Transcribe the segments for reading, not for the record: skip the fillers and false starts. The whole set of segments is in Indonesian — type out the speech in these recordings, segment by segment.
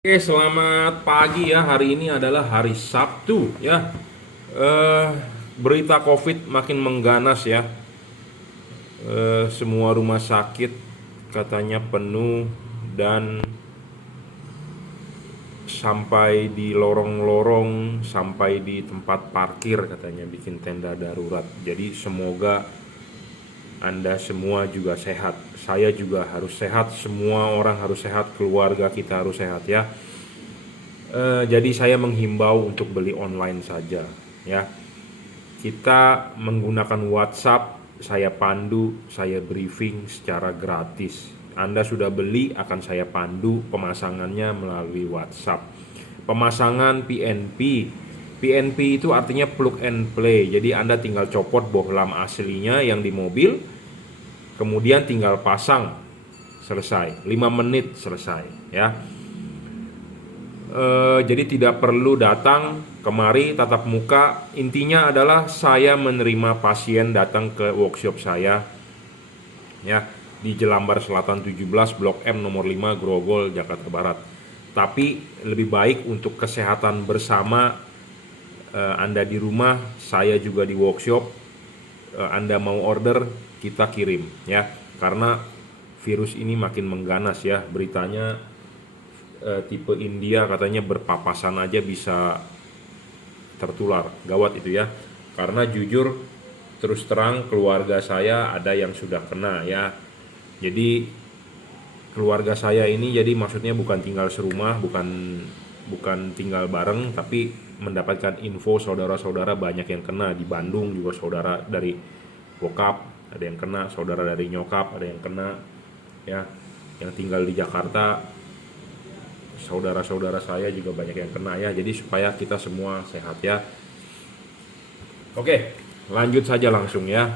Oke, selamat pagi ya. Hari ini adalah hari Sabtu ya. Eh, Berita COVID makin mengganas ya. Semua rumah sakit katanya penuh dan sampai di lorong-lorong, sampai di tempat parkir katanya bikin tenda darurat. Jadi semoga Anda semua juga sehat. Saya juga harus sehat, semua orang harus sehat, keluarga kita harus sehat ya. Jadi saya menghimbau untuk beli online saja ya. Kita menggunakan WhatsApp, saya pandu, saya briefing secara gratis. Anda sudah beli, akan saya pandu pemasangannya melalui WhatsApp. Pemasangan PNP. PNP itu artinya plug and play. Jadi Anda tinggal copot bohlam aslinya yang di mobil, kemudian tinggal pasang, selesai. 5 menit selesai ya. Jadi tidak perlu datang kemari tatap muka. Intinya adalah saya menerima pasien datang ke workshop saya ya, di Jelambar Selatan 17 Blok M nomor 5 Grogol Jakarta Barat. Tapi lebih baik untuk kesehatan bersama, Anda di rumah, saya juga di workshop. Anda mau order, kita kirim ya, karena virus ini makin mengganas ya. Beritanya tipe India katanya berpapasan aja bisa tertular, gawat itu ya. Karena jujur terus terang, keluarga saya ada yang sudah kena ya. Jadi keluarga saya ini, jadi maksudnya bukan tinggal serumah, bukan tinggal bareng, tapi mendapatkan info saudara-saudara banyak yang kena. Di Bandung juga saudara dari bokap ada yang kena, saudara dari nyokap ada yang kena ya. Yang tinggal di Jakarta, saudara-saudara saya juga banyak yang kena ya. Jadi supaya kita semua sehat ya. Oke, lanjut saja langsung ya.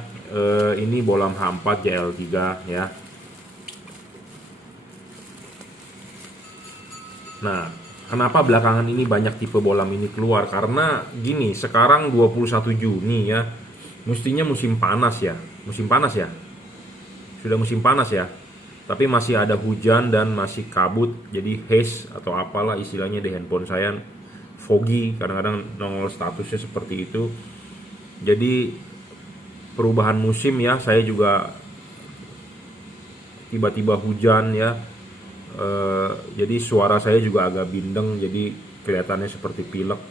Ini bohlam H4 JL3 ya. Nah, kenapa belakangan ini banyak tipe bohlam ini keluar? Karena gini, sekarang 21 Juni ya. Mestinya musim panas ya. Musim panas ya. Sudah musim panas ya. Tapi masih ada hujan dan masih kabut. Jadi haze atau apalah istilahnya di handphone saya, foggy, kadang-kadang nongol statusnya seperti itu. Jadi perubahan musim ya, saya juga tiba-tiba hujan ya. Jadi suara saya juga agak bindeng, jadi kelihatannya seperti pilek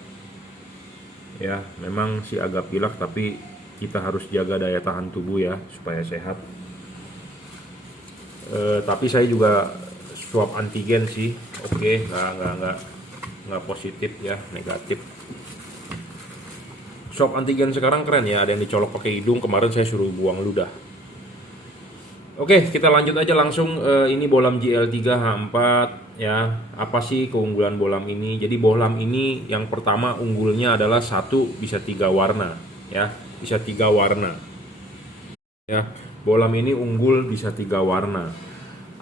ya. Memang sih agak pilek, tapi kita harus jaga daya tahan tubuh ya supaya sehat. Tapi saya juga swab antigen sih, oke, nggak positif ya, negatif. Swab antigen sekarang keren ya, ada yang dicolok pakai hidung, kemarin saya suruh buang ludah. Oke, kita lanjut aja langsung. Ini bohlam JL3 H4 ya. Apa sih keunggulan bohlam ini? Jadi bohlam ini yang pertama unggulnya adalah satu, bisa 3 warna ya, bisa 3 warna ya. Bohlam ini unggul bisa 3 warna.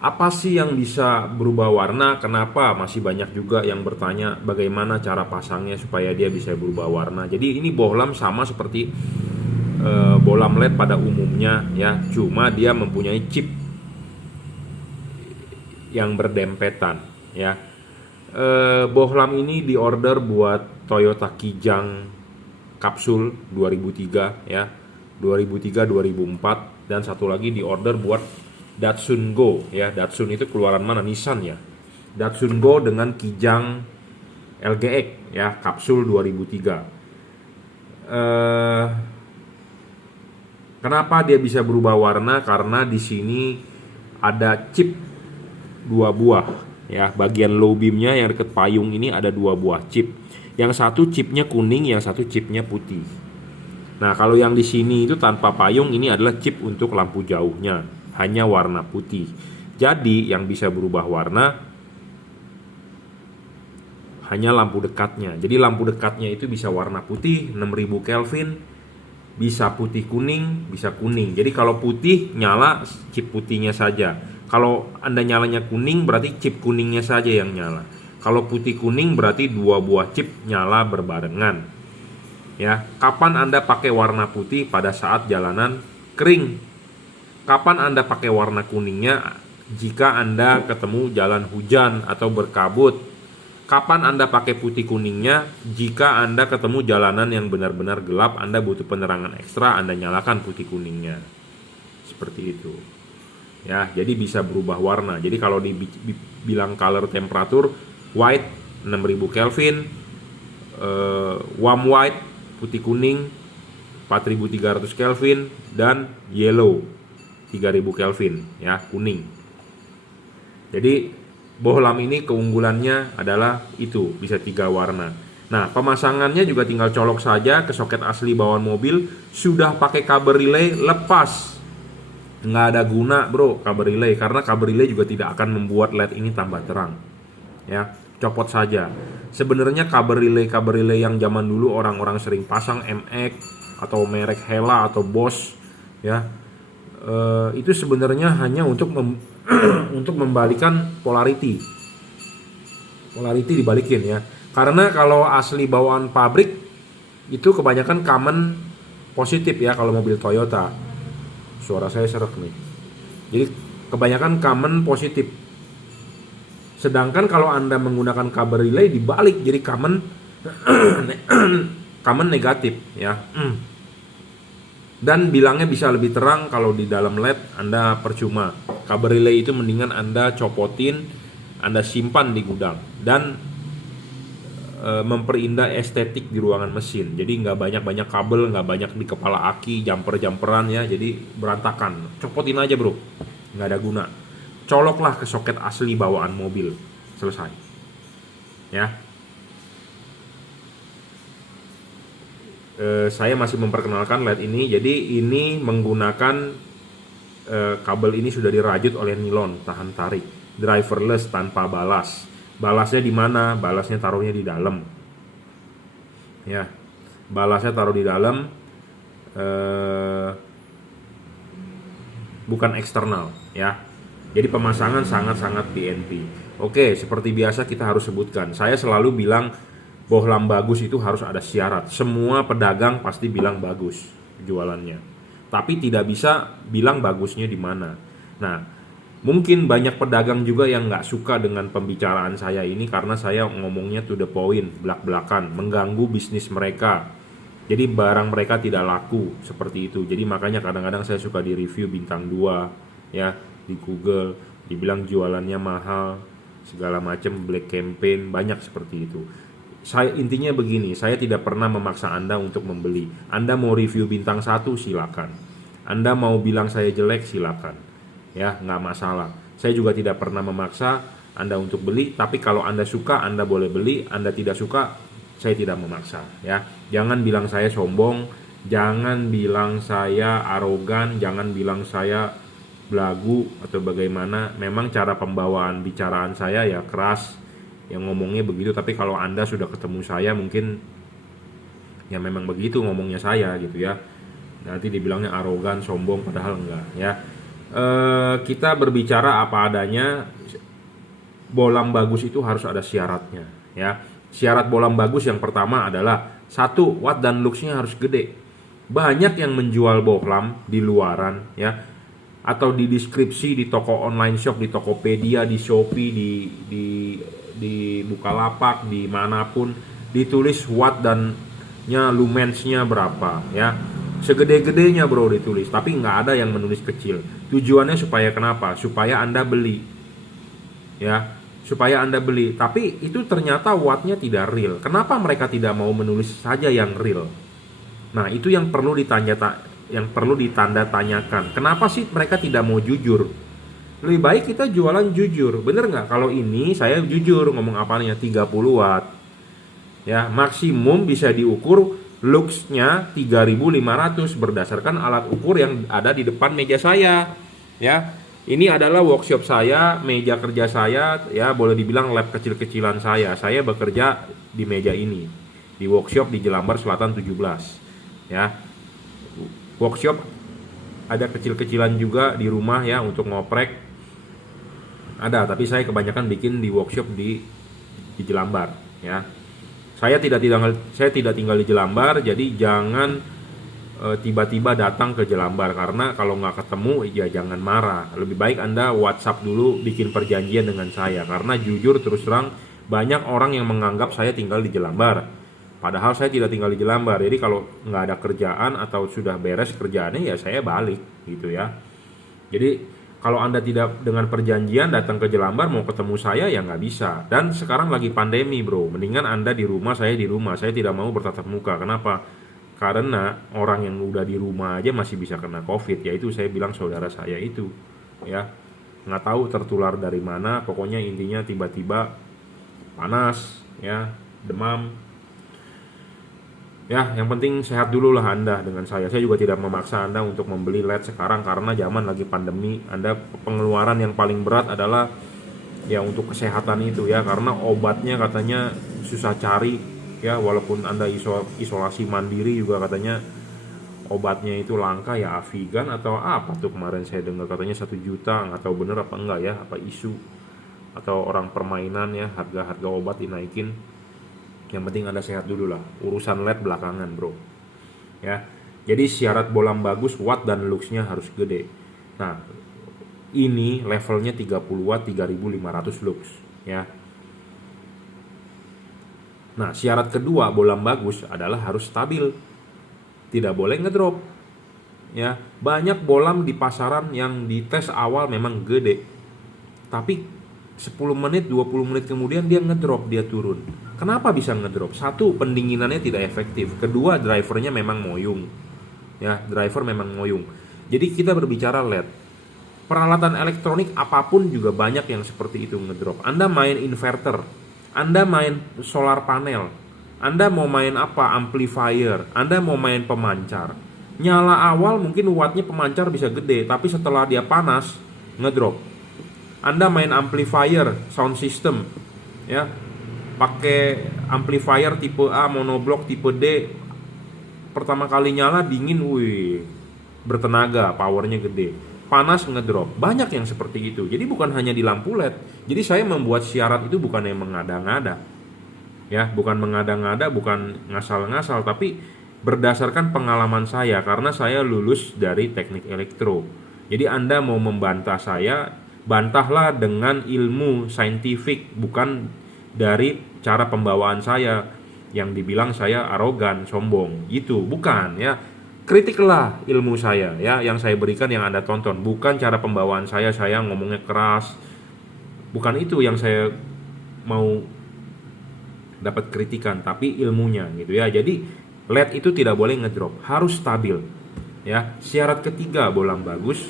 Apa sih yang bisa berubah warna? Kenapa masih banyak juga yang bertanya bagaimana cara pasangnya supaya dia bisa berubah warna. Jadi ini bohlam sama seperti bohlam LED pada umumnya ya, cuma dia mempunyai chip yang berdempetan ya. Bohlam ini diorder buat Toyota Kijang Kapsul 2003 ya, 2003 2004, dan satu lagi diorder buat Datsun Go ya. Datsun itu keluaran mana? Nissan ya. Datsun Go dengan Kijang LGX ya, Kapsul 2003. Kenapa dia bisa berubah warna? Karena di sini ada chip 2 buah ya. Bagian low beamnya yang dekat payung ini ada 2 buah chip. Yang satu chipnya kuning, yang satu chipnya putih. Nah, kalau yang di sini itu tanpa payung, ini adalah chip untuk lampu jauhnya, hanya warna putih. Jadi yang bisa berubah warna hanya lampu dekatnya. Jadi lampu dekatnya itu bisa warna putih 6000 Kelvin, bisa putih kuning, bisa kuning. Jadi kalau putih nyala chip putihnya saja. Kalau Anda nyalanya kuning berarti chip kuningnya saja yang nyala. Kalau putih kuning berarti 2 buah chip nyala berbarengan. Ya, kapan Anda pakai warna putih? Pada saat jalanan kering. Kapan Anda pakai warna kuningnya? Jika Anda ketemu jalan hujan atau berkabut. Kapan Anda pakai putih kuningnya? Jika Anda ketemu jalanan yang benar-benar gelap, Anda butuh penerangan ekstra, Anda nyalakan putih kuningnya. Seperti itu. Ya, jadi bisa berubah warna. Jadi kalau dibilang color temperatur, white 6000 Kelvin, warm white putih kuning 4300 Kelvin, dan yellow 3000 Kelvin, ya, kuning. Jadi bohlam ini keunggulannya adalah itu, bisa 3 warna. Nah, pemasangannya juga tinggal colok saja ke soket asli bawaan mobil. Sudah pakai kabel relay, lepas. Nggak ada guna bro kabel relay, karena kabel relay juga tidak akan membuat LED ini tambah terang. Ya, copot saja. Sebenarnya kabel relay yang zaman dulu orang-orang sering pasang MX atau merek Hella atau Bosch, ya, itu sebenarnya hanya untuk untuk membalikan polarity dibalikin, ya. Karena kalau asli bawaan pabrik itu kebanyakan common positif, ya, kalau mobil Toyota. Suara saya serak nih. Jadi kebanyakan common positif. Sedangkan kalau Anda menggunakan kabel relay dibalik jadi common common negatif, ya. Dan bilangnya bisa lebih terang. Kalau di dalam LED Anda percuma. Kabel relay itu mendingan Anda copotin, Anda simpan di gudang, dan memperindah estetik di ruangan mesin. Jadi nggak banyak kabel, nggak banyak di kepala aki, jumperan ya. Jadi berantakan. Copotin aja bro, nggak ada guna. Coloklah ke soket asli bawaan mobil. Selesai, ya. Saya masih memperkenalkan LED ini. Jadi ini menggunakan kabel ini sudah dirajut oleh nilon tahan tarik, driverless tanpa balas. Balasnya di mana? Balasnya taruhnya di dalam, ya. Balasnya taruh di dalam, bukan eksternal, ya. Jadi pemasangan sangat-sangat PNP. Oke, seperti biasa kita harus sebutkan. Saya selalu bilang bohlam bagus itu harus ada syarat. Semua pedagang pasti bilang bagus jualannya, tapi tidak bisa bilang bagusnya di mana. Nah, mungkin banyak pedagang juga yang nggak suka dengan pembicaraan saya ini karena saya ngomongnya to the point, belak-belakan, mengganggu bisnis mereka. Jadi barang mereka tidak laku seperti itu. Jadi makanya kadang-kadang saya suka di review bintang 2, ya, di Google, dibilang jualannya mahal, segala macam, black campaign, banyak seperti itu. Saya intinya begini, saya tidak pernah memaksa Anda untuk membeli. Anda mau review bintang 1 silakan. Anda mau bilang saya jelek silakan. Ya, nggak masalah. Saya juga tidak pernah memaksa Anda untuk beli, tapi kalau Anda suka Anda boleh beli, Anda tidak suka saya tidak memaksa, ya. Jangan bilang saya sombong, jangan bilang saya arogan, jangan bilang saya belagu atau bagaimana. Memang cara pembawaan bicaraan saya ya keras, yang ngomongnya begitu, tapi kalau Anda sudah ketemu saya mungkin ya memang begitu ngomongnya saya gitu, ya. Nanti dibilangnya arogan, sombong, padahal enggak, ya. Kita berbicara apa adanya. Bohlam bagus itu harus ada syaratnya, ya. Syarat bohlam bagus yang pertama adalah 1, watt dan luxnya harus gede. Banyak yang menjual bohlam di luaran, ya, atau di deskripsi di toko online shop, di Tokopedia, di Shopee, di Bukalapak, di manapun ditulis watt dan lumensnya berapa, ya. Segede-gedenya bro ditulis, tapi nggak ada yang menulis kecil. Tujuannya supaya kenapa? Supaya Anda beli, ya, supaya Anda beli. Tapi itu ternyata wattnya tidak real. Kenapa mereka tidak mau menulis saja yang real? Nah, itu yang perlu ditanda tanyakan. Kenapa sih mereka tidak mau jujur? Lebih baik kita jualan jujur, bener nggak? Kalau ini saya jujur ngomong apanya, 30 watt, ya, maksimum bisa diukur luxnya 3500 berdasarkan alat ukur yang ada di depan meja saya, ya. Ini adalah workshop saya, meja kerja saya, ya, boleh dibilang lab kecil-kecilan saya. Saya bekerja di meja ini di workshop di Jelambar Selatan 17, ya. Workshop ada kecil-kecilan juga di rumah, ya, untuk ngoprek ada, tapi saya kebanyakan bikin di workshop di Jelambar, ya. Saya tidak tinggal di Jelambar, jadi jangan tiba-tiba datang ke Jelambar, karena kalau nggak ketemu ya jangan marah. Lebih baik Anda WhatsApp dulu, bikin perjanjian dengan saya, karena jujur terus terang Banyak orang yang menganggap saya tinggal di Jelambar, padahal saya tidak tinggal di Jelambar. Jadi kalau nggak ada kerjaan atau sudah beres kerjaannya ya saya balik gitu ya. Jadi kalau Anda tidak dengan perjanjian datang ke Jelambar mau ketemu saya ya nggak bisa. Dan sekarang lagi pandemi bro, mendingan Anda di rumah, saya di rumah. Saya tidak mau bertatap muka. Kenapa? Karena orang yang udah di rumah aja masih bisa kena COVID. Yaitu saya bilang saudara saya itu, ya nggak tahu tertular dari mana. Pokoknya intinya tiba-tiba panas, ya demam. Ya, yang penting sehat dulu lah Anda dengan saya. Saya juga tidak memaksa Anda untuk membeli LED sekarang karena zaman lagi pandemi. Anda pengeluaran yang paling berat adalah ya untuk kesehatan itu ya, karena obatnya katanya susah cari ya, walaupun Anda isolasi mandiri juga katanya obatnya itu langka ya, Avigan atau apa tuh kemarin saya dengar katanya 1 juta, nggak tahu bener apa enggak ya, apa isu atau orang permainan ya, harga obat dinaikin. Yang penting Anda sehat dulu lah. Urusan LED belakangan bro. Ya. Jadi syarat bolam bagus, watt dan luxnya harus gede. Nah, ini levelnya 30 watt 3500 lux ya. Nah, syarat kedua bolam bagus adalah harus stabil. Tidak boleh ngedrop. Ya, banyak bolam di pasaran yang di tes awal memang gede. Tapi 10 menit, 20 menit kemudian dia ngedrop, dia turun. Kenapa bisa ngedrop? Satu, pendinginannya tidak efektif. Kedua, drivernya memang moyung. Ya, driver memang moyung. Jadi kita berbicara LED. Peralatan elektronik apapun juga banyak yang seperti itu ngedrop. Anda main inverter, Anda main solar panel, Anda mau main apa? Amplifier, Anda mau main pemancar. Nyala awal mungkin wattnya pemancar bisa gede, tapi setelah dia panas, ngedrop. Anda main amplifier, sound system, ya, pakai amplifier tipe A, monoblock tipe D, pertama kali nyala dingin, wih, bertenaga, powernya gede, panas ngedrop. Banyak yang seperti itu. Jadi bukan hanya di lampu LED. Jadi saya membuat syarat itu bukan yang mengada-ngada, ya, bukan mengada-ngada, bukan ngasal-ngasal, tapi berdasarkan pengalaman saya karena saya lulus dari teknik elektro. Jadi Anda mau membantah saya, bantahlah dengan ilmu saintifik, bukan dari cara pembawaan saya yang dibilang saya arogan, sombong. Itu bukan ya. Kritiklah ilmu saya ya, yang saya berikan, yang Anda tonton, bukan cara pembawaan saya ngomongnya keras. Bukan itu yang saya mau dapat kritikan, tapi ilmunya gitu ya. Jadi LED itu tidak boleh ngedrop, harus stabil. Ya, syarat ketiga bolam bagus,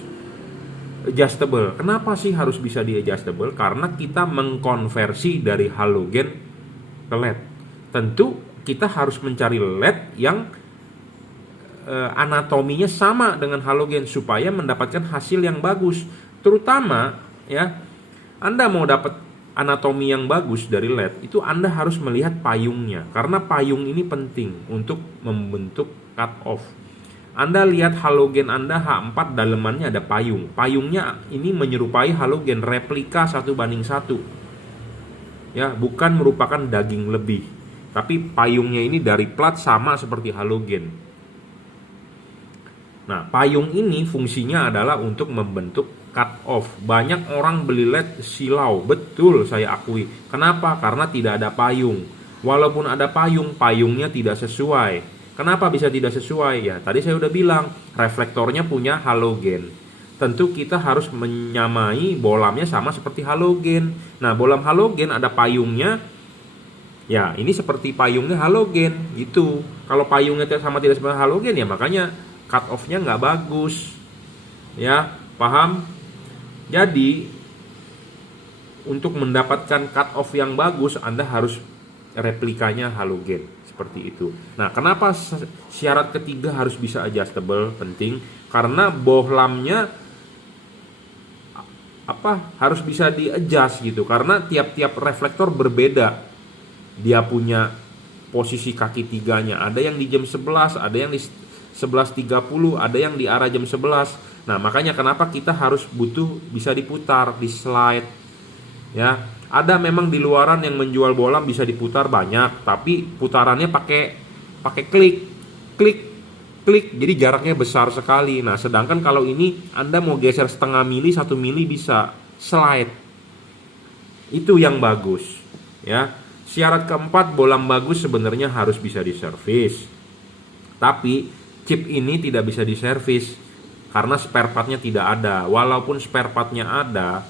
adjustable. Kenapa sih harus bisa di adjustable? Karena kita mengkonversi dari halogen ke LED. Tentu kita harus mencari LED yang anatominya sama dengan halogen supaya mendapatkan hasil yang bagus. Terutama ya, Anda mau dapat anatomi yang bagus dari LED, itu Anda harus melihat payungnya. Karena payung ini penting untuk membentuk cut off. Anda lihat halogen Anda H4, dalemannya ada payung. Payungnya ini menyerupai halogen, replika 1:1. Ya, bukan merupakan daging lebih. Tapi payungnya ini dari plat sama seperti halogen. Nah, payung ini fungsinya adalah untuk membentuk cut off. Banyak orang beli LED silau, betul saya akui. Kenapa? Karena tidak ada payung. Walaupun ada payung, payungnya tidak sesuai. Kenapa bisa tidak sesuai? Ya, tadi saya udah bilang, reflektornya punya halogen. Tentu kita harus menyamai bolamnya sama seperti halogen. Nah, bolam halogen ada payungnya. Ya, ini seperti payungnya halogen gitu. Kalau payungnya sama tidak seperti halogen ya makanya cut off-nya nggak bagus. Ya, paham? Jadi, untuk mendapatkan cut off yang bagus, Anda harus replikanya halogen. Seperti itu. Nah, kenapa syarat ketiga harus bisa adjustable? Penting karena bohlamnya harus bisa di-adjust gitu. Karena tiap-tiap reflektor berbeda. Dia punya posisi kaki tiganya. Ada yang di jam 11, ada yang di 11.30, ada yang di arah jam 11. Nah, makanya kenapa kita harus butuh bisa diputar, di slide. Ya, ada memang di luaran yang menjual bolam bisa diputar banyak, tapi putarannya pakai klik, jadi jaraknya besar sekali. Nah, sedangkan kalau ini Anda mau geser setengah mili, 1 mili bisa slide. Itu yang bagus. ya. Syarat keempat, bolam bagus sebenarnya harus bisa diservis. Tapi chip ini tidak bisa diservis karena spare partnya tidak ada. Walaupun spare partnya ada,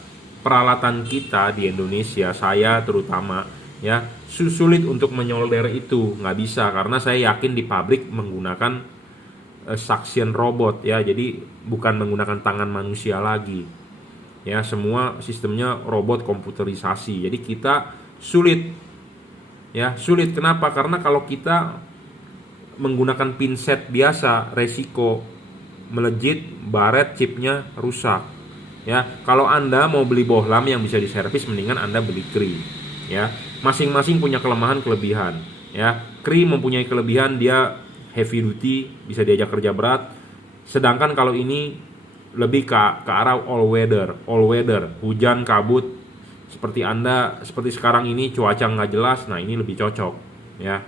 peralatan kita di Indonesia, saya terutama, ya, sulit untuk menyolder itu, nggak bisa karena saya yakin di pabrik menggunakan suction robot, ya, jadi bukan menggunakan tangan manusia lagi, ya, semua sistemnya robot komputerisasi. Jadi kita sulit, ya, sulit. Kenapa? Karena kalau kita menggunakan pinset biasa, resiko melejit, baret, chipnya rusak, ya. Kalau Anda mau beli bohlam yang bisa diservis, mendingan Anda beli Cree, ya. Masing-masing punya kelemahan kelebihan, ya. Cree mempunyai kelebihan dia heavy duty, bisa diajak kerja berat. Sedangkan kalau ini lebih ke arah all weather, hujan, kabut, seperti sekarang ini cuaca nggak jelas. Nah, ini lebih cocok, ya.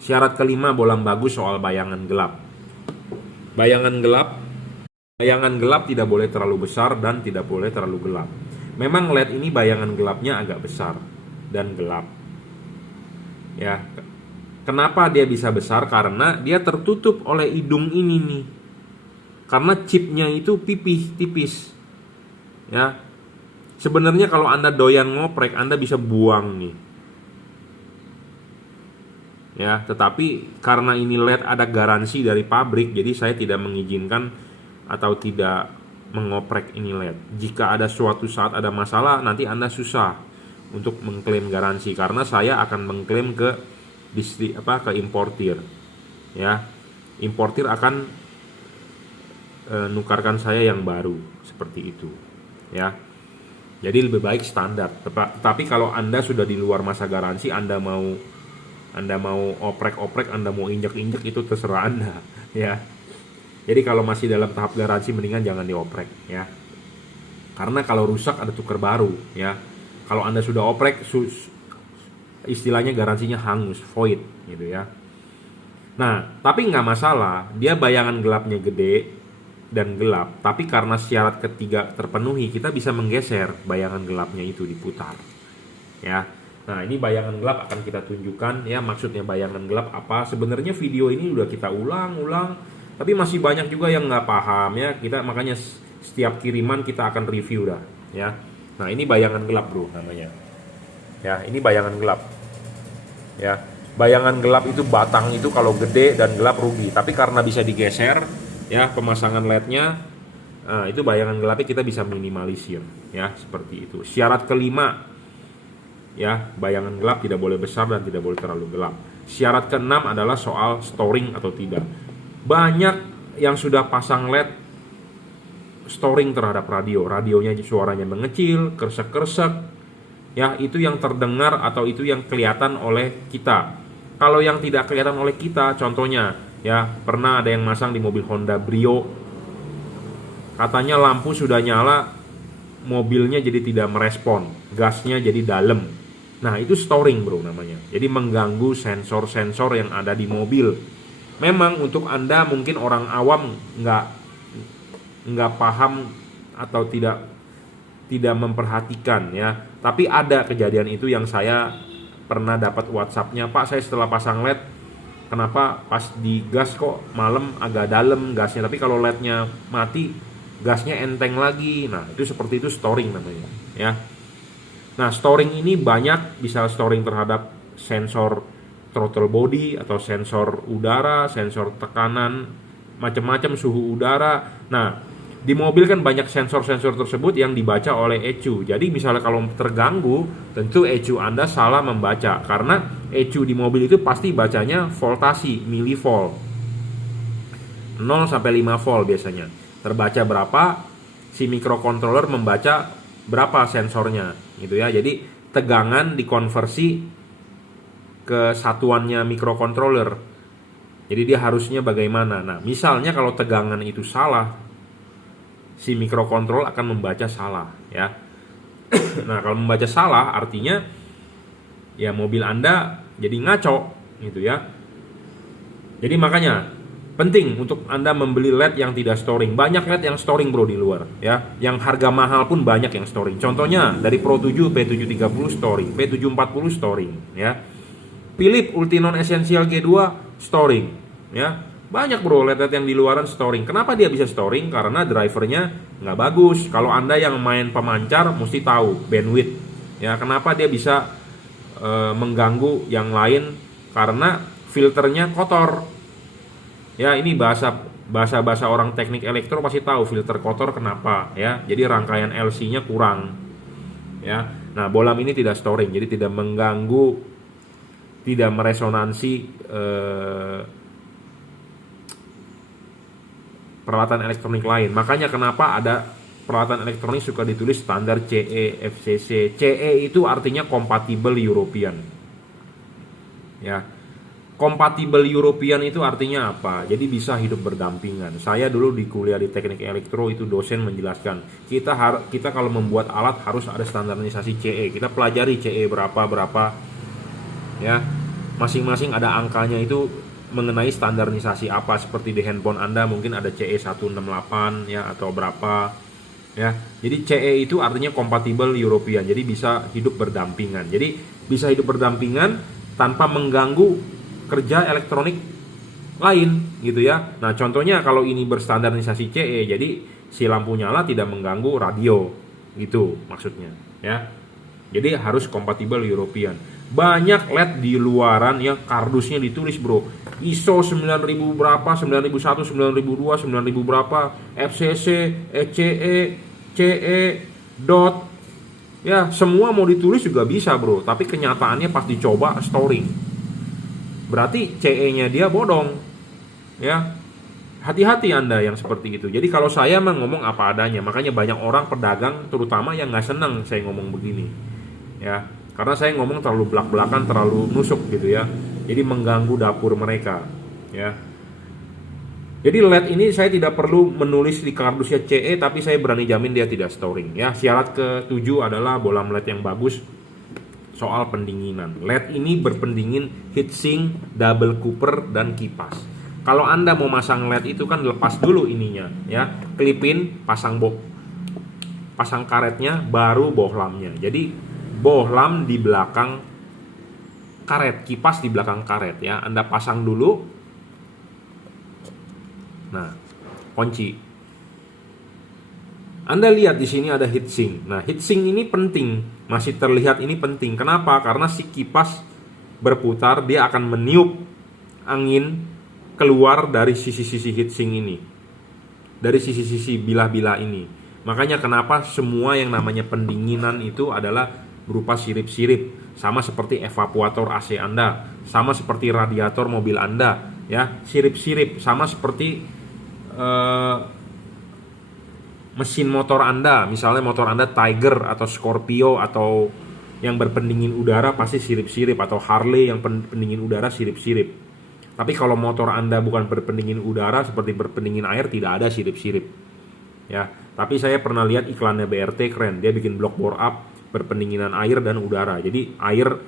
Syarat kelima, bolam bagus soal bayangan gelap. Bayangan gelap tidak boleh terlalu besar dan tidak boleh terlalu gelap. Memang LED ini bayangan gelapnya agak besar dan gelap, ya. Kenapa dia bisa besar? Karena dia tertutup oleh hidung ini nih. Karena chipnya itu tipis, ya. Sebenarnya kalau Anda doyan ngoprek, Anda bisa buang nih, ya. Tetapi karena ini LED ada garansi dari pabrik, jadi saya tidak mengizinkan atau tidak mengoprek ini LED. Jika ada suatu saat ada masalah, nanti Anda susah untuk mengklaim garansi karena saya akan mengklaim ke importir, ya. Importir akan nukarkan saya yang baru, seperti itu, ya. Jadi lebih baik standar. Tapi kalau Anda sudah di luar masa garansi, Anda mau oprek-oprek, Anda mau injek-injek, itu terserah Anda, ya. Jadi kalau masih dalam tahap garansi, mendingan jangan dioprek, ya. Karena kalau rusak ada tuker baru, ya. Kalau Anda sudah oprek, istilahnya garansinya hangus, void, gitu, ya. Nah, tapi nggak masalah, dia bayangan gelapnya gede dan gelap, tapi karena syarat ketiga terpenuhi, kita bisa menggeser bayangan gelapnya itu, diputar, ya. Nah, ini bayangan gelap akan kita tunjukkan, ya. Maksudnya bayangan gelap apa? Sebenarnya video ini udah kita ulang-ulang, tapi masih banyak juga yang nggak paham, ya. Makanya setiap kiriman kita akan review dah, ya. Nah, ini bayangan gelap, bro, namanya, ya. Ini bayangan gelap, ya. Bayangan gelap itu, batang itu kalau gede dan gelap rugi, tapi karena bisa digeser, ya, pemasangan LED-nya, nah, itu bayangan gelapnya kita bisa minimalisir, ya, seperti itu. Syarat kelima, ya, bayangan gelap tidak boleh besar dan tidak boleh terlalu gelap. Syarat keenam adalah soal storing atau tidak. Banyak yang sudah pasang LED storing terhadap radionya suaranya mengecil, kersek-kersek, ya, itu yang terdengar atau itu yang kelihatan oleh kita. Kalau yang tidak kelihatan oleh kita, contohnya, ya, pernah ada yang masang di mobil Honda Brio, katanya lampu sudah nyala, mobilnya jadi tidak merespon, gasnya jadi dalam. Nah, itu storing, bro, namanya. Jadi mengganggu sensor-sensor yang ada di mobil. Memang untuk Anda mungkin orang awam nggak paham atau tidak memperhatikan, ya. Tapi ada kejadian itu yang saya pernah dapat WhatsApp-nya, Pak, saya setelah pasang LED, kenapa pas di gas kok malam agak dalam gasnya, tapi kalau LED-nya mati gasnya enteng lagi. Nah, itu seperti itu storing namanya, ya. Nah, storing ini banyak, bisa storing terhadap sensor throttle body atau sensor udara, sensor tekanan, macam-macam, suhu udara. Nah, di mobil kan banyak sensor-sensor tersebut yang dibaca oleh ECU. Jadi misalnya kalau terganggu, tentu ECU Anda salah membaca, karena ECU di mobil itu pasti bacanya voltasi, milivolt, 0 sampai 5 volt biasanya. Terbaca berapa, si microcontroller membaca berapa sensornya, gitu, ya. Jadi tegangan dikonversi ke satuannya microcontroller. Jadi dia harusnya bagaimana. Nah, misalnya kalau tegangan itu salah, si microcontroller akan membaca salah, ya. Nah, kalau membaca salah artinya ya mobil Anda jadi ngaco, gitu, ya. Jadi makanya Penting untuk Anda membeli LED yang tidak storing. Banyak LED yang storing bro di luar ya. Yang harga mahal pun banyak yang storing. Contohnya dari Pro 7 P730 storing, P740 storing ya. Philips Ultinon Essential G2 storing ya. Banyak bro LED yang di luaran storing. Kenapa dia bisa storing? Karena drivernya nggak bagus. Kalau Anda yang main pemancar mesti tahu bandwidth ya. Kenapa dia bisa mengganggu yang lain? Karena filternya kotor. Ya, ini bahasa orang teknik elektro pasti tahu filter kotor kenapa ya. Jadi rangkaian LC-nya kurang. Ya. Nah, bolam ini tidak storing, jadi tidak mengganggu, tidak meresonansi peralatan elektronik lain. Makanya kenapa ada peralatan elektronik suka ditulis standar CE, FCC. CE itu artinya compatible European. Ya. Kompatibel European itu artinya apa? Jadi bisa hidup berdampingan. Saya dulu di kuliah di teknik elektro itu dosen menjelaskan kita kalau membuat alat harus ada standarisasi CE. Kita pelajari CE berapa ya. Masing-masing ada angkanya itu mengenai standarisasi apa. Seperti di handphone Anda mungkin ada CE 168 ya atau berapa ya. Jadi CE itu artinya kompatibel European. Jadi bisa hidup berdampingan. Jadi bisa hidup berdampingan tanpa mengganggu kerja elektronik lain gitu ya. Nah, contohnya kalau ini berstandarisasi CE, jadi si lampu nyala tidak mengganggu radio gitu maksudnya ya. Jadi harus kompatibel European. Banyak LED di luaran ya kardusnya ditulis bro, ISO 9000 berapa, 9001, 9002, 9000 berapa, FCC, ECE, CE, DOT ya, semua mau ditulis juga bisa bro, tapi kenyataannya pas dicoba storing. Berarti CE-nya dia bodong ya. Hati-hati Anda yang seperti itu. Jadi kalau saya mah ngomong apa adanya. Makanya banyak orang pedagang terutama yang nggak senang saya ngomong begini ya, karena saya ngomong terlalu belak-belakan, terlalu nusuk gitu ya. Jadi mengganggu dapur mereka ya. Jadi LED ini saya tidak perlu menulis di kardusnya CE, tapi saya berani jamin dia tidak storing ya. Syarat ke-7 adalah bolam LED yang bagus. Soal pendinginan, LED ini berpendingin heatsink, double cooper, dan kipas. Kalau Anda mau masang LED itu kan lepas dulu ininya ya, klipin, pasang karetnya, baru bohlamnya. Jadi bohlam di belakang karet, kipas di belakang karet ya. Anda pasang dulu. Nah, kunci. Anda lihat di sini ada heatsink. Nah, heatsink ini penting, masih terlihat ini penting. Kenapa? Karena si kipas berputar, dia akan meniup angin keluar dari sisi-sisi heatsink ini, dari sisi-sisi bilah-bilah ini. Makanya kenapa semua yang namanya pendinginan itu adalah berupa sirip-sirip, sama seperti evaporator AC Anda, sama seperti radiator mobil Anda, ya, sirip-sirip, sama seperti mesin motor Anda, misalnya motor Anda Tiger atau Scorpio atau yang berpendingin udara pasti sirip-sirip, atau Harley yang pendingin udara sirip-sirip. Tapi kalau motor Anda bukan berpendingin udara seperti berpendingin air, tidak ada sirip-sirip. Ya, tapi saya pernah lihat iklannya BRT keren, dia bikin blok bore up berpendinginan air dan udara. Jadi air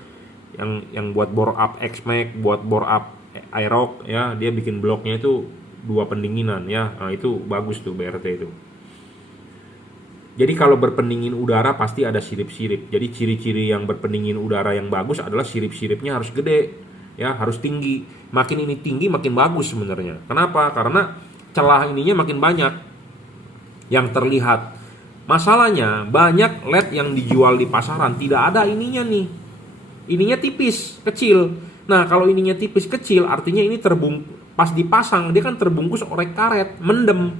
yang buat bore up X-Max, buat bore up Aerox ya, dia bikin bloknya itu 2 pendinginan ya. Nah, itu bagus tuh BRT itu. Jadi kalau berpendingin udara pasti ada sirip-sirip. Jadi ciri-ciri yang berpendingin udara yang bagus adalah sirip-siripnya harus gede, ya, harus tinggi. Makin ini tinggi makin bagus sebenarnya. Kenapa? Karena celah ininya makin banyak yang terlihat. Masalahnya banyak LED yang dijual di pasaran tidak ada ininya nih. Ininya tipis, kecil. Nah, kalau ininya tipis kecil artinya ini pas dipasang dia kan terbungkus oleh karet, mendem.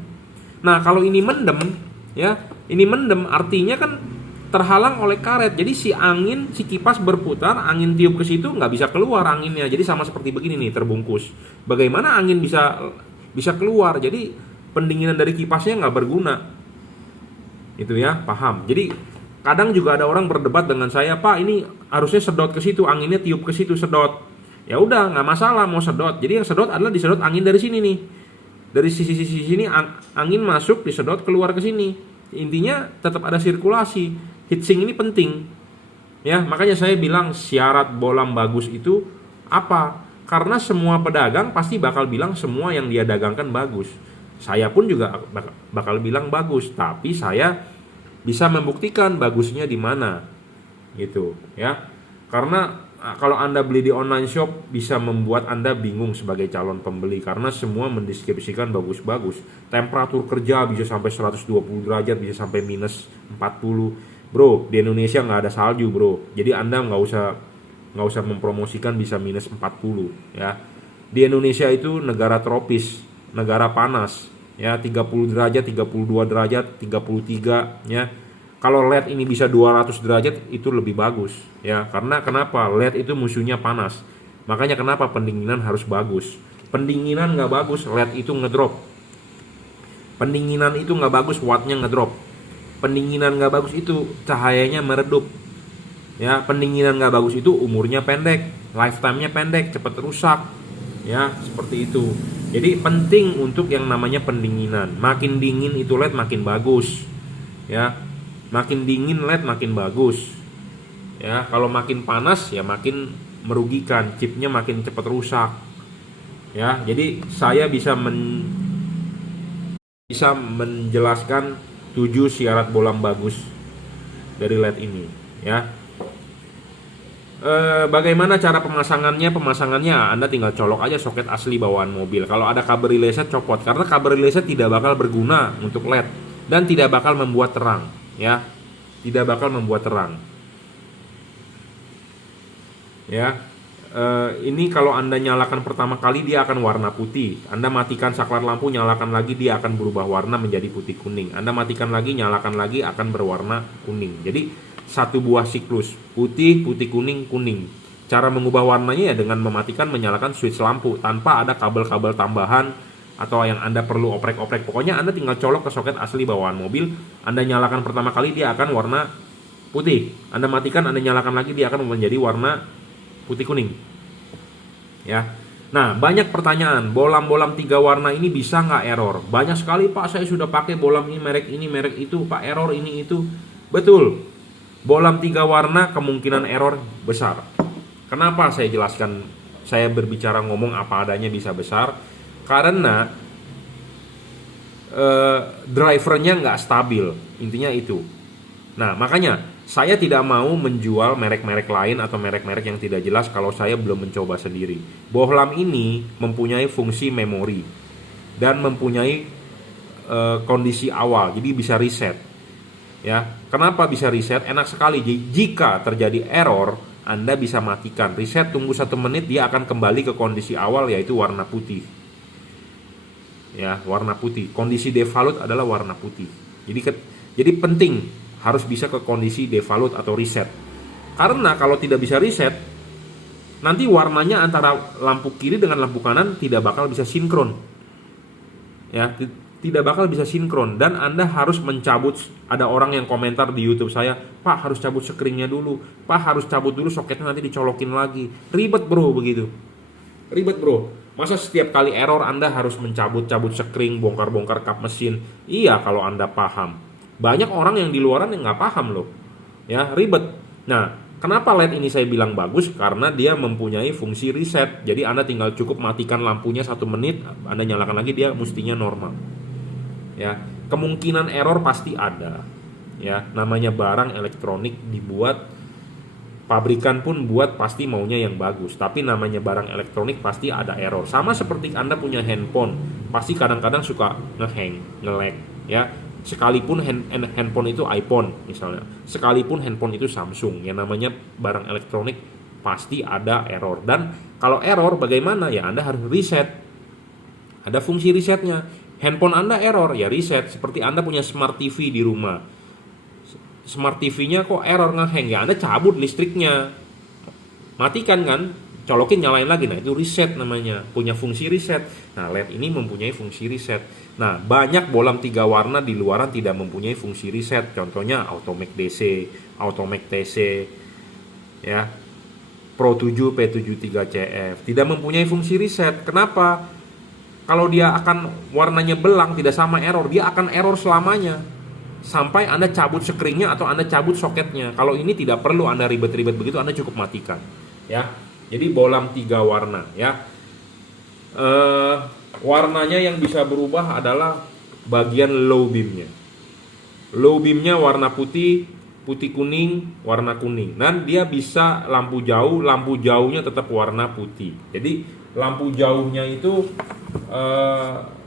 Nah, kalau ini mendem, ya, ini mendem artinya kan terhalang oleh karet. Jadi si kipas berputar, angin tiup ke situ nggak bisa keluar anginnya. Jadi sama seperti begini nih, terbungkus. Bagaimana angin bisa keluar? Jadi pendinginan dari kipasnya nggak berguna. Itu ya, paham. Jadi kadang juga ada orang berdebat dengan saya, Pak, ini harusnya sedot ke situ, anginnya tiup ke situ, sedot. Ya udah, nggak masalah mau sedot. Jadi yang sedot adalah disedot angin dari sini nih. Dari sisi-sisi sini angin masuk, disedot keluar ke sini. Intinya tetap ada sirkulasi. Heatsink ini penting. Ya, makanya saya bilang syarat bolam bagus itu apa? Karena semua pedagang pasti bakal bilang semua yang dia dagangkan bagus. Saya pun juga bakal bilang bagus, tapi saya bisa membuktikan bagusnya di mana, gitu ya. Karena kalau Anda beli di online shop bisa membuat Anda bingung sebagai calon pembeli karena semua mendeskripsikan bagus-bagus. Temperatur kerja bisa sampai 120 derajat, bisa sampai minus 40. Bro, di Indonesia nggak ada salju, bro. Jadi Anda nggak usah mempromosikan bisa minus 40 ya. Di Indonesia itu negara tropis, negara panas ya, 30 derajat, 32 derajat, 33 ya. Kalau LED ini bisa 200 derajat itu lebih bagus ya. Karena kenapa? LED itu musuhnya panas. Makanya kenapa pendinginan harus bagus. Pendinginan nggak bagus, LED itu ngedrop. Pendinginan itu nggak bagus, wattnya ngedrop. Pendinginan nggak bagus itu cahayanya meredup. Ya, pendinginan nggak bagus itu umurnya pendek, lifetime-nya pendek, cepat rusak. Ya, seperti itu. Jadi penting untuk yang namanya pendinginan. Makin dingin itu LED makin bagus. Ya. Makin dingin LED makin bagus. Ya, kalau makin panas ya makin merugikan, chipnya makin cepat rusak. Ya, jadi saya bisa menjelaskan 7 syarat bolam bagus dari LED ini, ya. Bagaimana cara pemasangannya? Pemasangannya Anda tinggal colok aja soket asli bawaan mobil. Kalau ada kabel relay set copot, karena kabel relay set tidak bakal berguna untuk LED dan tidak bakal membuat terang. Ya, tidak bakal membuat terang. Ya, ini kalau Anda nyalakan pertama kali dia akan warna putih. Anda matikan saklar lampu, nyalakan lagi dia akan berubah warna menjadi putih kuning. Anda matikan lagi, nyalakan lagi akan berwarna kuning. Jadi satu buah siklus, putih, putih, kuning, kuning. Cara mengubah warnanya ya dengan mematikan, menyalakan switch lampu tanpa ada kabel-kabel tambahan atau yang Anda perlu oprek-oprek. Pokoknya Anda tinggal colok ke soket asli bawaan mobil. Anda nyalakan pertama kali dia akan warna putih. Anda matikan, Anda nyalakan lagi dia akan menjadi warna putih kuning. Ya. Nah, banyak pertanyaan, bolam-bolam 3 warna ini bisa nggak error? Banyak sekali, Pak, saya sudah pakai bolam ini, merek itu, Pak, error ini itu. Betul. Bolam 3 warna kemungkinan error besar. Kenapa saya jelaskan? Saya berbicara ngomong apa adanya bisa besar. Karena drivernya nggak stabil, intinya itu. Nah, makanya saya tidak mau menjual merek-merek lain atau merek-merek yang tidak jelas kalau saya belum mencoba sendiri. Bohlam ini mempunyai fungsi memori dan mempunyai kondisi awal, jadi bisa reset. Ya, kenapa bisa reset? Enak sekali. Jika terjadi error, Anda bisa matikan, reset, tunggu 1 menit, dia akan kembali ke kondisi awal yaitu warna putih. Ya, warna putih. Kondisi default adalah warna putih. Jadi penting harus bisa ke kondisi default atau reset. Karena kalau tidak bisa reset, nanti warnanya antara lampu kiri dengan lampu kanan tidak bakal bisa sinkron. Ya, tidak bakal bisa sinkron dan Anda harus mencabut. Ada orang yang komentar di YouTube saya, "Pak, harus cabut sekringnya dulu. Pak, harus cabut dulu soketnya, nanti dicolokin lagi." Ribet, bro, begitu. Ribet, bro. Masa setiap kali error Anda harus mencabut-cabut sekring, bongkar-bongkar kap mesin? Iya, kalau Anda paham. Banyak orang yang di luaran yang nggak paham loh. Ya, ribet. Nah, kenapa LED ini saya bilang bagus? Karena dia mempunyai fungsi reset. Jadi Anda tinggal cukup matikan lampunya 1 menit, Anda nyalakan lagi, dia mestinya normal. Ya, kemungkinan error pasti ada. Ya, namanya barang elektronik dibuat, pabrikan pun buat pasti maunya yang bagus. Tapi namanya barang elektronik pasti ada error. Sama seperti Anda punya handphone, pasti kadang-kadang suka ngehang, nge-lag. Ya, sekalipun handphone itu iPhone misalnya, sekalipun handphone itu Samsung, yang namanya barang elektronik pasti ada error. Dan kalau error bagaimana? Ya Anda harus reset. Ada fungsi resetnya. Handphone Anda error, ya reset. Seperti Anda punya smart TV di rumah, smart TV-nya kok error, ngehang, ya Anda cabut listriknya, matikan kan, colokin, nyalain lagi. Nah, itu reset namanya, punya fungsi reset. Nah, LED ini mempunyai fungsi reset. Nah, banyak bolam 3 warna di luaran tidak mempunyai fungsi reset. Contohnya Automac DC, Automac TC, ya, Pro 7 P73CF tidak mempunyai fungsi reset. Kenapa? Kalau dia akan warnanya belang, tidak sama error, dia akan error selamanya sampai Anda cabut sekringnya atau Anda cabut soketnya. Kalau ini tidak perlu Anda ribet-ribet begitu, Anda cukup matikan. Ya, Jadi bolam 3 warna ya. Warnanya yang bisa berubah adalah bagian low beamnya. Low beamnya warna putih, putih kuning, warna kuning. Dan dia bisa lampu jauhnya tetap warna putih. Jadi lampu jauhnya itu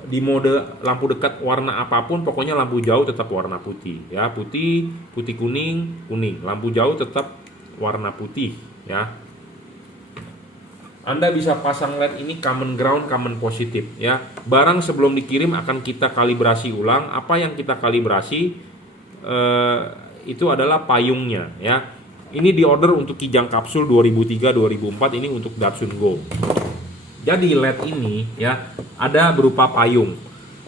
di mode lampu dekat warna apapun, pokoknya lampu jauh tetap warna putih ya, putih, putih kuning, kuning. Lampu jauh tetap warna putih ya. Anda bisa pasang LED ini common ground, common positif ya. Barang sebelum dikirim akan kita kalibrasi ulang. Apa yang kita kalibrasi itu adalah payungnya ya. Ini diorder untuk Kijang Kapsul 2003-2004, ini untuk Datsun Go. Jadi LED ini ya ada berupa payung.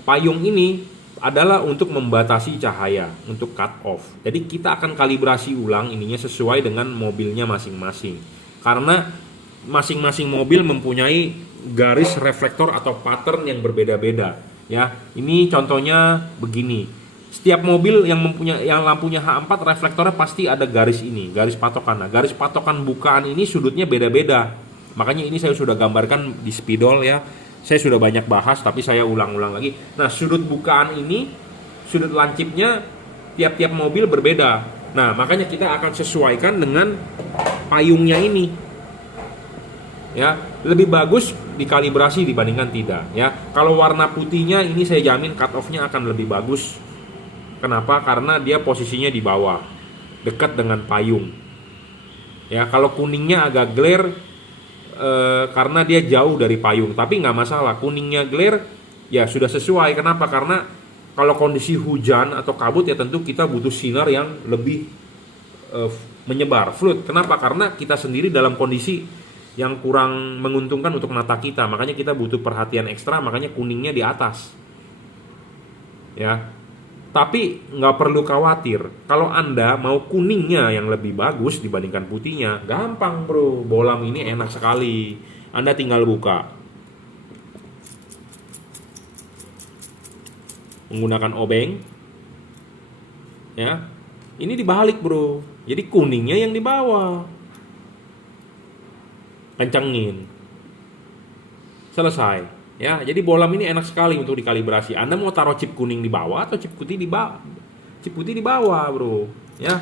Payung ini adalah untuk membatasi cahaya, untuk cut off. Jadi kita akan kalibrasi ulang ininya sesuai dengan mobilnya masing-masing. Karena masing-masing mobil mempunyai garis reflektor atau pattern yang berbeda-beda ya. Ini contohnya begini. Setiap mobil yang lampunya H4 reflektornya pasti ada garis ini, garis patokan. Nah, garis patokan bukaan ini sudutnya beda-beda. Makanya ini saya sudah gambarkan di spidol ya. Saya sudah banyak bahas tapi saya ulang-ulang lagi. Nah, sudut bukaan ini, sudut lancipnya tiap-tiap mobil berbeda. Nah, makanya kita akan sesuaikan dengan payungnya ini. Ya, lebih bagus dikalibrasi dibandingkan tidak ya. Kalau warna putihnya ini saya jamin cut off-nya akan lebih bagus. Kenapa? Karena dia posisinya di bawah, dekat dengan payung. Ya, kalau kuningnya agak glare karena dia jauh dari payung, tapi nggak masalah. Kuningnya glare ya sudah sesuai. Kenapa? Karena kalau kondisi hujan atau kabut ya tentu kita butuh sinar yang lebih menyebar, fluid. Kenapa? Karena kita sendiri dalam kondisi yang kurang menguntungkan untuk mata kita, makanya kita butuh perhatian ekstra, makanya kuningnya di atas ya. Tapi nggak perlu khawatir, kalau Anda mau kuningnya yang lebih bagus dibandingkan putihnya, gampang bro, bolam ini enak sekali. Anda tinggal buka menggunakan obeng ya, ini dibalik bro, jadi kuningnya yang di bawah, kencengin, selesai ya. Jadi bolam ini enak sekali untuk dikalibrasi. Anda mau taruh chip kuning di bawah atau chip putih di bawah bro ya.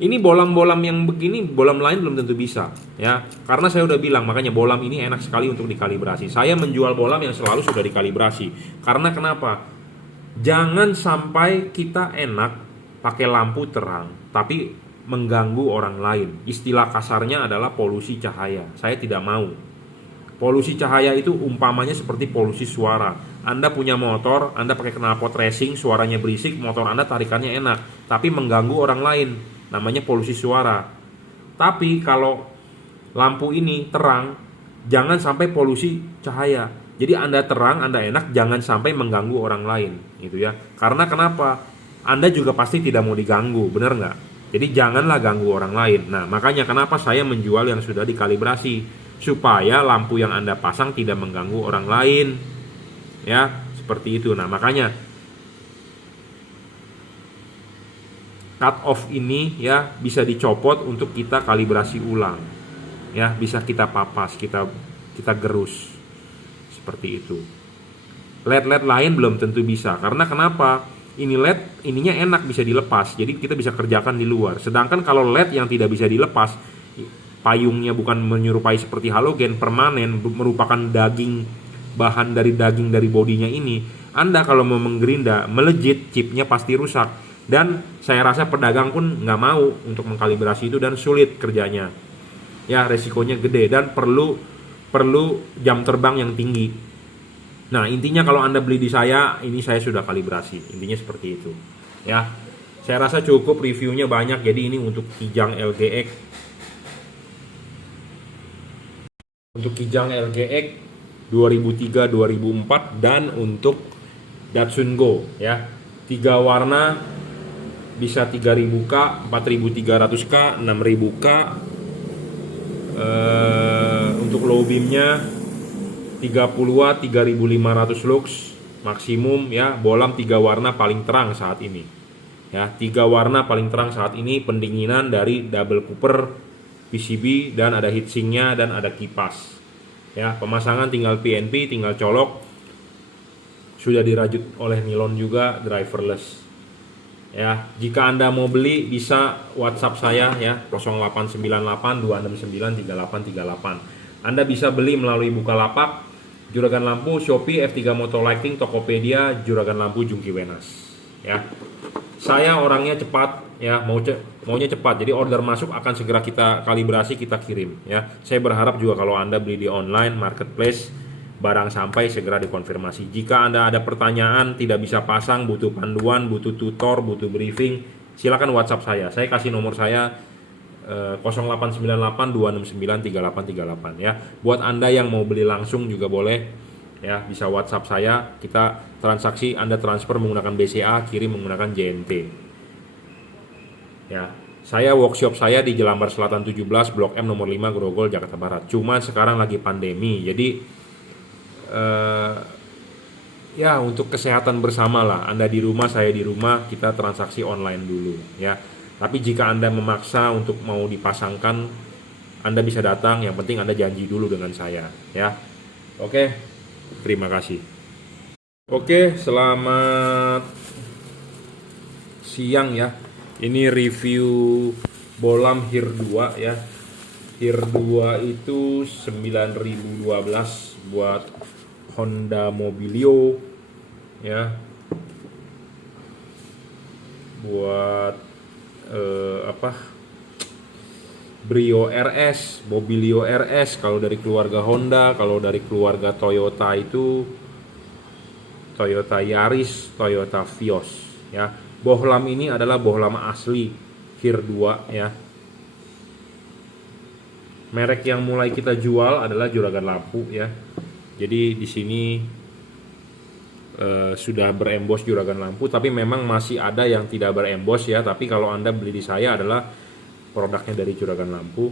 Ini bolam-bolam yang begini, bolam lain belum tentu bisa ya, karena saya udah bilang, makanya bolam ini enak sekali untuk dikalibrasi. Saya menjual bolam yang selalu sudah dikalibrasi. Karena kenapa? Jangan sampai kita enak pakai lampu terang tapi mengganggu orang lain. Istilah kasarnya adalah polusi cahaya. Saya tidak mau. Polusi cahaya itu umpamanya seperti polusi suara. Anda punya motor, Anda pakai knalpot racing, suaranya berisik, motor Anda tarikannya enak, tapi mengganggu orang lain. Namanya polusi suara. Tapi kalau lampu ini terang, jangan sampai polusi cahaya. Jadi Anda terang, Anda enak, jangan sampai mengganggu orang lain, gitu ya. Karena kenapa? Anda juga pasti tidak mau diganggu, benar nggak? Jadi janganlah ganggu orang lain. Nah, makanya kenapa saya menjual yang sudah dikalibrasi, supaya lampu yang Anda pasang tidak mengganggu orang lain. Ya, seperti itu. Nah, makanya cut off ini ya bisa dicopot untuk kita kalibrasi ulang. Ya, bisa kita papas, kita gerus. Seperti itu. LED-LED lain belum tentu bisa. Karena kenapa? Ini LED, ininya enak bisa dilepas, jadi kita bisa kerjakan di luar. Sedangkan kalau LED yang tidak bisa dilepas, payungnya bukan menyerupai seperti halogen, permanen, merupakan bahan dari daging dari bodinya ini. Anda kalau mau menggerinda, melejit, chipnya pasti rusak. Dan saya rasa pedagang pun nggak mau untuk mengkalibrasi itu dan sulit kerjanya. Ya, resikonya gede dan perlu jam terbang yang tinggi. Nah, intinya kalau Anda beli di saya, ini saya sudah kalibrasi. Intinya seperti itu. Ya. Saya rasa cukup, reviewnya banyak. Jadi ini untuk Kijang LGX. Untuk Kijang LGX 2003-2004 dan untuk Datsun Go ya. 3 warna bisa 3000K, 4300K, 6000K. Untuk low beamnya 30 watt 3500 lux maksimum ya. Bolam 3 warna paling terang saat ini ya. 3 warna paling terang saat ini, pendinginan dari double cooper PCB dan ada heatsinknya dan ada kipas. Ya, pemasangan tinggal PNP, tinggal colok. Sudah dirajut oleh nilon juga, driverless. Ya, jika Anda mau beli bisa WhatsApp saya ya 0898 269 3838. Anda bisa beli melalui Bukalapak, Juragan Lampu, Shopee, F3 Motor Lighting, Tokopedia, Juragan Lampu, Jungki Wenas. Ya. Saya orangnya cepat ya, maunya cepat. Jadi order masuk akan segera kita kalibrasi, kita kirim ya. Saya berharap juga kalau Anda beli di online marketplace, barang sampai segera dikonfirmasi. Jika Anda ada pertanyaan, tidak bisa pasang, butuh panduan, butuh tutor, butuh briefing, silakan WhatsApp saya. Saya kasih nomor saya 0898 269 3838 ya. Buat Anda yang mau beli langsung juga boleh ya, bisa WhatsApp saya. Kita transaksi, Anda transfer menggunakan BCA, kirim menggunakan JNT. Ya. Saya workshop saya di Jelambar Selatan 17, Blok M nomor 5, Grogol, Jakarta Barat. Cuma sekarang lagi pandemi. Jadi ya untuk kesehatan bersama lah. Anda di rumah, saya di rumah, kita transaksi online dulu ya. Tapi jika Anda memaksa untuk mau dipasangkan, Anda bisa datang. Yang penting Anda janji dulu dengan saya ya. Oke, terima kasih. Oke, selamat siang ya. Ini review bolam HIR 2 ya. HIR 2 itu 9012 buat Honda Mobilio ya. Buat Brio RS, Mobilio RS kalau dari keluarga Honda, kalau dari keluarga Toyota itu Toyota Yaris, Toyota Vios ya. Bohlam ini adalah bohlam asli HIR 2 ya. Merek yang mulai kita jual adalah Juragan Lampu ya. Jadi di sini sudah berembos Juragan Lampu, tapi memang masih ada yang tidak berembos ya. Tapi kalau Anda beli di saya adalah produknya dari Juragan Lampu.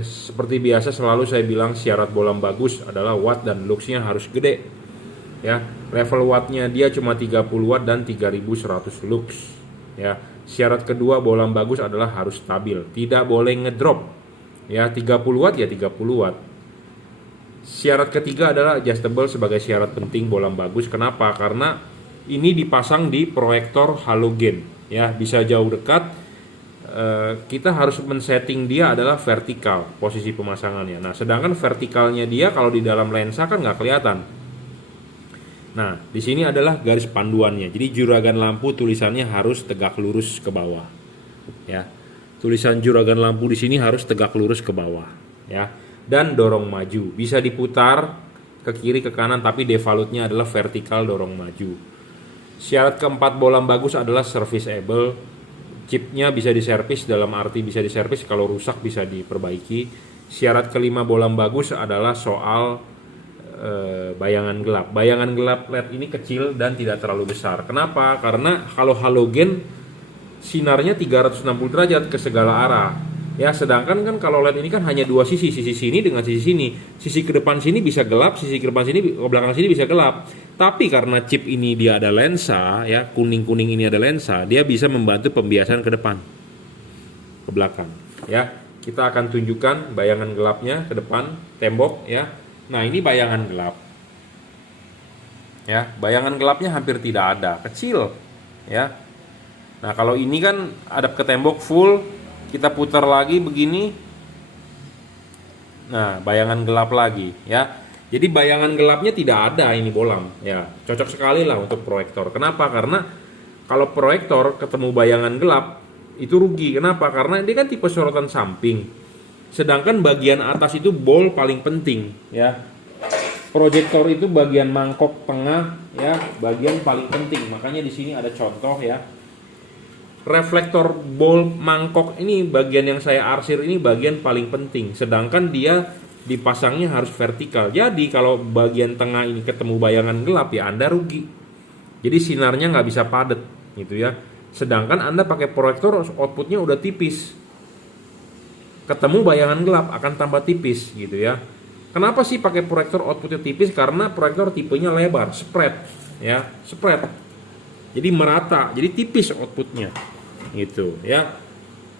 Seperti biasa selalu saya bilang syarat bolam bagus adalah watt dan luxnya harus gede ya. Level wattnya dia cuma 30 watt dan 3100 lux ya. Syarat kedua bolam bagus adalah harus stabil, tidak boleh ngedrop ya. 30 watt ya 30 watt. Syarat ketiga adalah adjustable sebagai syarat penting bolam bagus. Kenapa? Karena ini dipasang di proyektor halogen ya, bisa jauh dekat. Kita harus men-setting dia adalah vertikal posisi pemasangannya. Nah, sedangkan vertikalnya dia kalau di dalam lensa kan nggak kelihatan. Nah, di sini adalah garis panduannya. Jadi Juragan Lampu tulisannya harus tegak lurus ke bawah ya. Tulisan Juragan Lampu di sini harus tegak lurus ke bawah ya. Dan dorong maju, bisa diputar ke kiri ke kanan, tapi devalutnya adalah vertikal dorong maju. Syarat keempat bolam bagus adalah serviceable. Chipnya bisa diservis, dalam arti bisa diservis, kalau rusak bisa diperbaiki. Syarat kelima bolam bagus adalah soal bayangan gelap. Bayangan gelap LED ini kecil dan tidak terlalu besar. Kenapa? Karena kalau halogen sinarnya 360 derajat ke segala arah. Ya, sedangkan kan kalau LED ini kan hanya dua sisi sini dengan sisi sini. Sisi ke depan sini bisa gelap, sisi ke depan sini, ke belakang sini bisa gelap. Tapi karena chip ini dia ada lensa, ya, kuning-kuning ini ada lensa, dia bisa membantu pembiasan ke depan, ke belakang. Ya, kita akan tunjukkan bayangan gelapnya ke depan tembok, ya. Nah, ini bayangan gelap. Ya, bayangan gelapnya hampir tidak ada, kecil, ya. Nah, kalau ini kan hadap ke tembok full. Kita putar lagi begini. Nah, bayangan gelap lagi ya. Jadi bayangan gelapnya tidak ada ini bolam ya. Cocok sekali lah untuk proyektor. Kenapa? Karena kalau proyektor ketemu bayangan gelap itu rugi. Kenapa? Karena dia kan tipe sorotan samping. Sedangkan bagian atas itu bol paling penting ya. Proyektor itu bagian mangkok tengah ya, bagian paling penting. Makanya di sini ada contoh ya. Reflektor bol mangkok ini bagian yang saya arsir ini bagian paling penting, sedangkan dia dipasangnya harus vertikal. Jadi kalau bagian tengah ini ketemu bayangan gelap ya Anda rugi. Jadi sinarnya nggak bisa padat gitu ya. Sedangkan Anda pakai proyektor outputnya udah tipis, ketemu bayangan gelap akan tambah tipis gitu ya. Kenapa sih pakai proyektor outputnya tipis? Karena proyektor tipenya lebar, spread ya, spread. Jadi merata, jadi tipis outputnya gitu ya.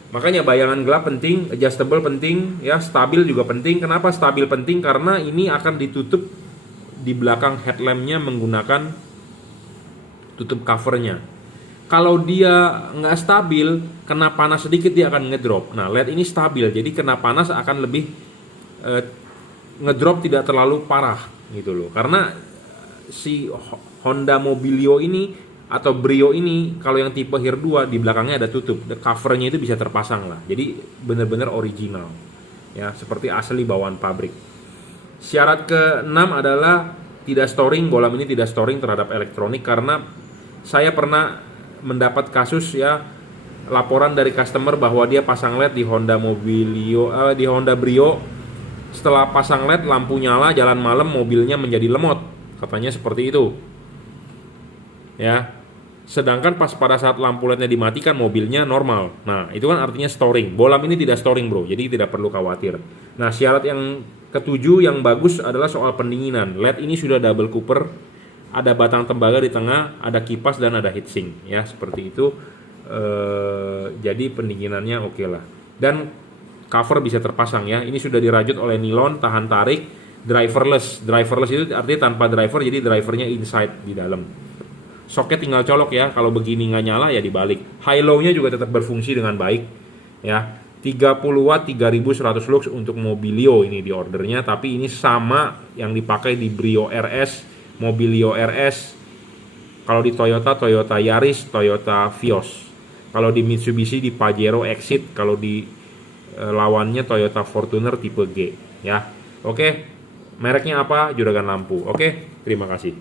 Makanya bayangan gelap penting, adjustable penting, ya stabil juga penting. Kenapa stabil penting? Karena ini akan ditutup di belakang headlampnya menggunakan tutup covernya. Kalau dia nggak stabil, kena panas sedikit dia akan ngedrop. Nah, LED ini stabil, jadi kena panas akan lebih ngedrop tidak terlalu parah gitu loh. Karena si Honda Mobilio ini atau Brio ini, kalau yang tipe Hir 2 di belakangnya ada tutup, covernya itu bisa terpasang lah. Jadi benar-benar original, ya seperti asli bawaan pabrik. Syarat ke-6 adalah tidak storing. Bolam ini tidak storing terhadap elektronik karena saya pernah mendapat kasus ya, laporan dari customer bahwa dia pasang LED di Honda Mobilio, di Honda Brio. Setelah pasang LED, lampu nyala, jalan malam, mobilnya menjadi lemot, katanya seperti itu. Ya, sedangkan pas pada saat lampu LED-nya dimatikan, mobilnya normal. Nah, itu kan artinya storing. Bolam ini tidak storing, bro, jadi tidak perlu khawatir. Nah, syarat yang ketujuh yang bagus adalah soal pendinginan. LED ini sudah double cooper, ada batang tembaga di tengah, ada kipas dan ada heatsink, ya seperti itu. Jadi pendinginannya oke lah. Dan cover bisa terpasang ya. Ini sudah dirajut oleh nilon, tahan tarik, driverless. Driverless itu artinya tanpa driver, jadi drivernya inside di dalam. Soket tinggal colok ya. Kalau begini nggak nyala ya dibalik. High low-nya juga tetap berfungsi dengan baik ya. 30 watt 3100 lux untuk Mobilio ini di ordernya, tapi ini sama yang dipakai di Brio RS, Mobilio RS. Kalau di Toyota, Toyota Yaris, Toyota Vios. Kalau di Mitsubishi di Pajero Exit, kalau di lawannya Toyota Fortuner tipe G ya. Oke. Mereknya apa? Juragan lampu. Oke, terima kasih.